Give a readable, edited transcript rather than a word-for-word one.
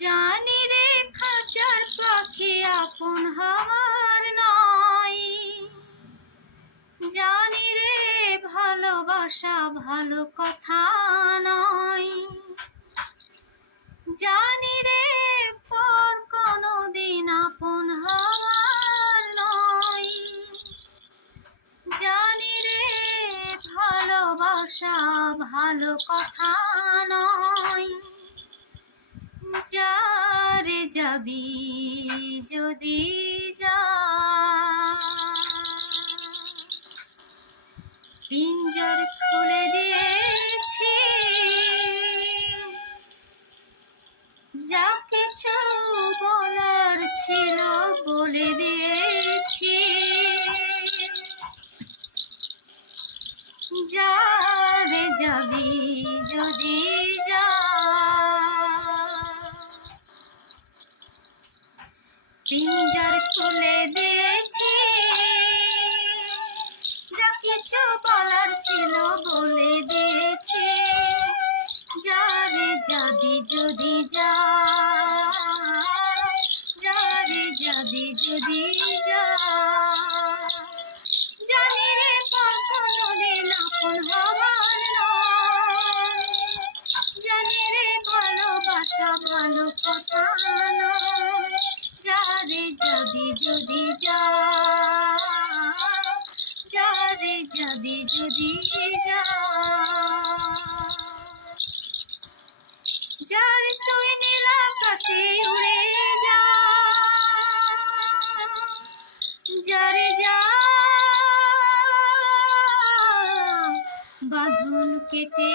জানি রে খাঁচার পাখি আপন হওয়ার নয়, জানি রে ভালোবাসা ভালো কথা নয়, জানি রে পর কোনোদিন আপন হওয়ার নয়, জানি রে ভালোবাসা ভালো কথা নয়। যারে যাবি যদি যা, পিঞ্জর খুলে দিয়েছি, যা কিছু বলার ছিল বলে দিয়েছি। যারে যাবি যদি যা, পিঞ্জর খুলে দিয়েছি, যা কিছু বলার ছিল বলে দিয়েছি। যারে যাবি যদি যা, যারে যাবি যদি যা, জানি রে পর কোনোদিন আপন হওয়ার নয়, জানি রে ভালোবাসা ভালো কথা নয়। যারে যাবি যদি যা, যারে যাবি যদি যা, যার তুই নীল আকাশে উড়ে যা, যারে যা বাঁধন কেটে